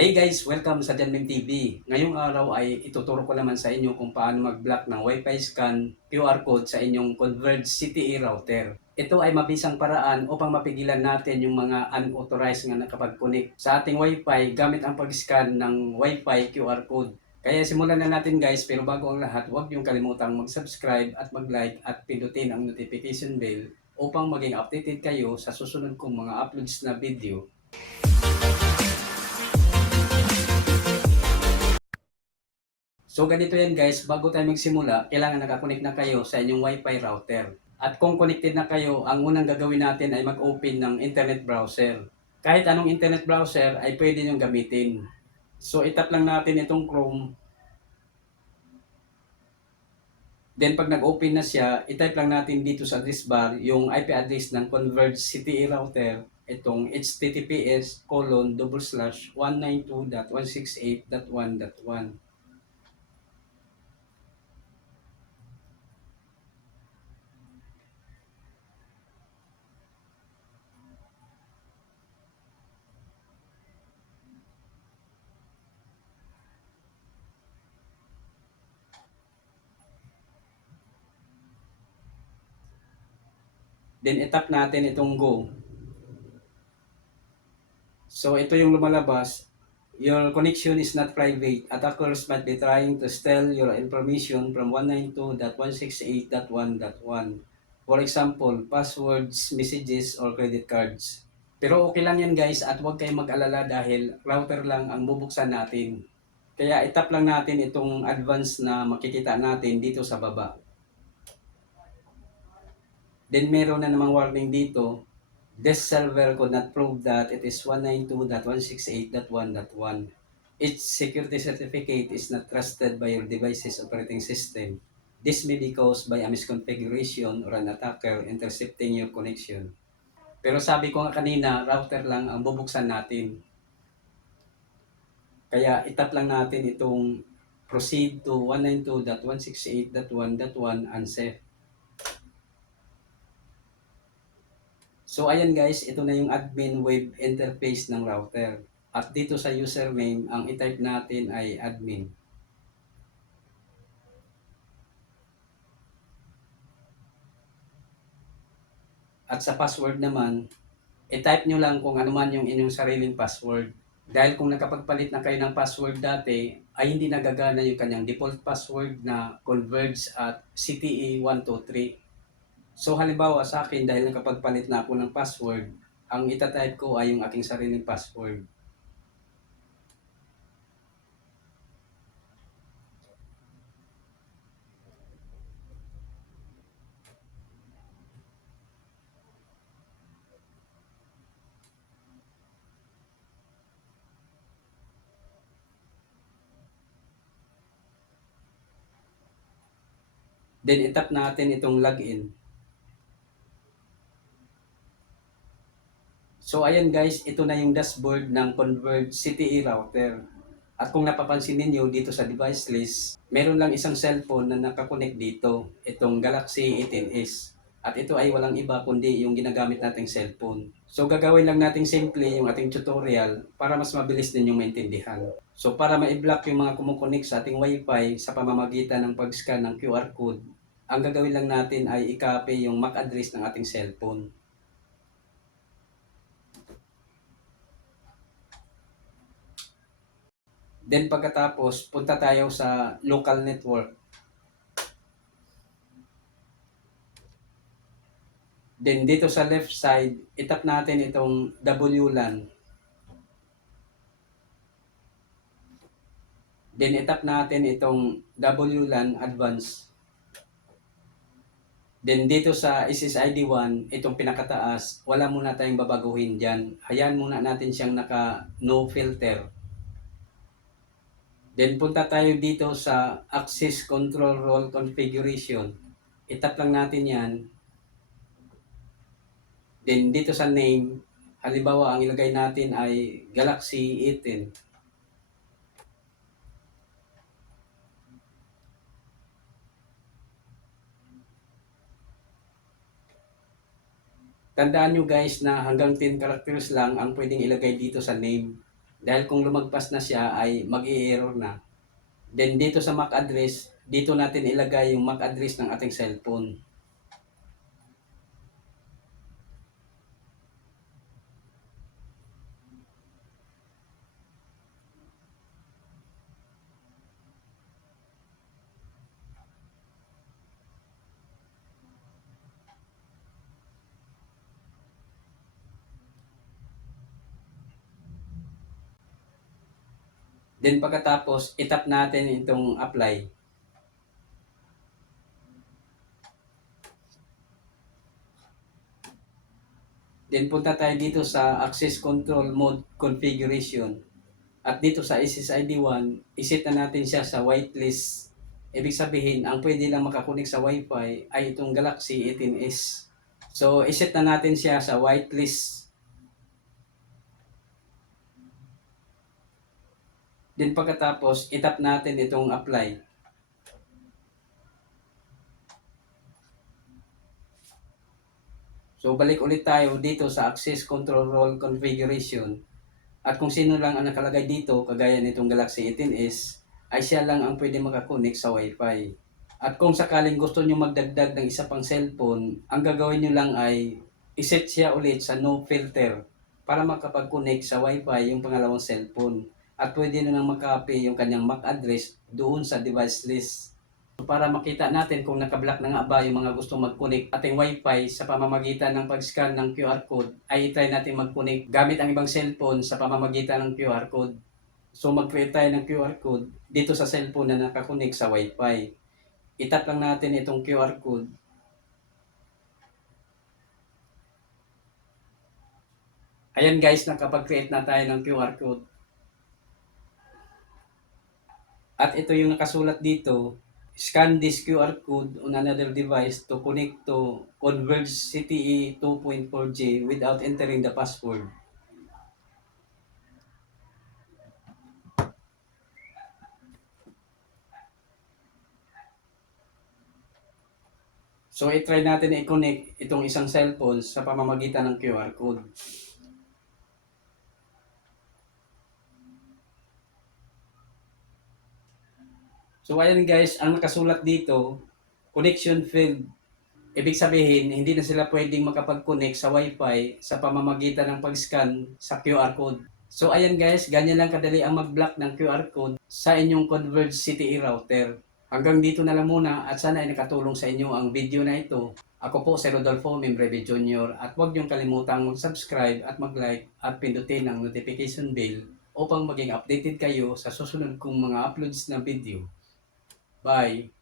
Hey guys, welcome sa Janming TV. Ngayong araw ay ituturo ko naman sa inyo kung paano mag-block ng Wi-Fi scan QR code sa inyong Converge CTE router. Ito ay mabisang paraan upang mapigilan natin yung mga unauthorized na nakapag-connect sa ating Wi-Fi gamit ang pag-scan ng Wi-Fi QR code. Kaya simulan na natin guys, pero bago ang lahat, huwag niyong kalimutang mag-subscribe at mag-like at pindutin ang notification bell upang maging updated kayo sa susunod kong mga uploads na video. So ganito yan guys, bago tayo magsimula, kailangan nakakonect na kayo sa inyong Wi-Fi router. At kung connected na kayo, ang unang gagawin natin ay mag-open ng internet browser. Kahit anong internet browser ay pwede nyo gamitin. So itap lang natin itong Chrome. Then pag nag-open na siya, itype lang natin dito sa address bar yung IP address ng Converge CTE router. Itong https://192.168.1.1. Then itap natin itong go. So ito yung lumalabas. Your connection is not private. Attackers might be trying to steal your information from 192.168.1.1. For example, passwords, messages, or credit cards. Pero okay lang yan guys at huwag kayong mag-alala dahil router lang ang bubuksan natin. Kaya itap lang natin itong advance na makikita natin dito sa baba. Then meron na namang warning dito. This server could not prove that it is 192.168.1.1. Its security certificate is not trusted by your device's operating system. This may be caused by a misconfiguration or an attacker intercepting your connection. Pero sabi ko nga kanina, router lang ang bubuksan natin. Kaya itap lang natin itong proceed to 192.168.1.1 unsafe. So ayan guys, ito na yung admin web interface ng router. At dito sa username, ang i-type natin ay admin. At sa password naman, i-type nyo lang kung ano man yung inyong sariling password. Dahil kung nakapagpalit na kayo ng password dati, ay hindi nagagana yung kanyang default password na converge at CTE123. So halimbawa sa akin, dahil nakapagpalit na ako ng password, ang itatype ko ay yung aking sariling password. Then itap natin itong login. So ayan guys, ito na yung dashboard ng Converge CTE router. At kung napapansin ninyo dito sa device list, meron lang isang cellphone na nakakonect dito, itong Galaxy A10s. At ito ay walang iba kundi yung ginagamit nating cellphone. So gagawin lang nating simple yung ating tutorial para mas mabilis ninyong maintindihan. So para ma-block yung mga kumukonek sa ating Wi-Fi sa pamamagitan ng pag-scan ng QR code, ang gagawin lang natin ay i-copy yung MAC address ng ating cellphone. Then pagkatapos, punta tayo sa local network. Then dito sa left side, itap natin itong WLAN. Then itap natin itong WLAN Advanced. Then dito sa SSID 1, itong pinakataas, wala muna tayong babaguhin dyan. Hayaan muna natin siyang naka no filter. Then punta tayo dito sa Access Control Role Configuration. Itap lang natin yan. Then dito sa name, halimbawa ang ilagay natin ay Galaxy A10. Tandaan nyo guys na hanggang 10 characters lang ang pwedeng ilagay dito sa name. Dahil kung lumagpas na siya ay mag-i-error na. Then dito sa MAC address, dito natin ilagay yung MAC address ng ating cellphone. Then pagkatapos, itap natin itong apply. Then punta tayo dito sa Access Control Mode Configuration. At dito sa SSID1, iset na natin siya sa whitelist. Ibig sabihin, ang pwede lang makakunik sa Wi-Fi ay itong Galaxy 18s. So, iset na natin siya sa whitelist. Then pagkatapos, itap natin itong apply. So, balik ulit tayo dito sa Access Control Role Configuration. At kung sino lang ang nakalagay dito, kagaya nitong Galaxy 18s, ay siya lang ang pwede makakonek sa Wi-Fi. At kung sakaling gusto nyo magdagdag ng isa pang cellphone, ang gagawin nyo lang ay iset siya ulit sa no filter para makapag-connect sa Wi-Fi yung pangalawang cellphone. At pwede na nang makopy yung kanyang MAC address doon sa device list. Para makita natin kung nakablock na nga ba yung mga gustong mag-connect ating Wi-Fi sa pamamagitan ng pag-scan ng QR code, ay try natin mag-connect gamit ang ibang cellphone sa pamamagitan ng QR code. So mag-create tayo ng QR code dito sa cellphone na nakakonect sa Wi-Fi. Itap lang natin itong QR code. Ayan guys, nakapag-create na tayo ng QR code. At ito yung nakasulat dito, scan this QR code on another device to connect to Converge CTE 2.4G without entering the password. So, i-try natin i-connect itong isang cellphone sa pamamagitan ng QR code. So, ayan guys, ang nakasulat dito, connection failed. Ibig sabihin, hindi na sila pwedeng makapag-connect sa Wi-Fi sa pamamagitan ng pag-scan sa QR code. So, ayan guys, ganyan lang kadali ang mag-block ng QR code sa inyong Converge CTE router. Hanggang dito na lang muna at sana ay nakatulong sa inyo ang video na ito. Ako po si Rodolfo Membreve Jr. at huwag niyong kalimutang mag-subscribe at mag-like at pindutin ang notification bell upang maging updated kayo sa susunod kong mga uploads na video. Bye!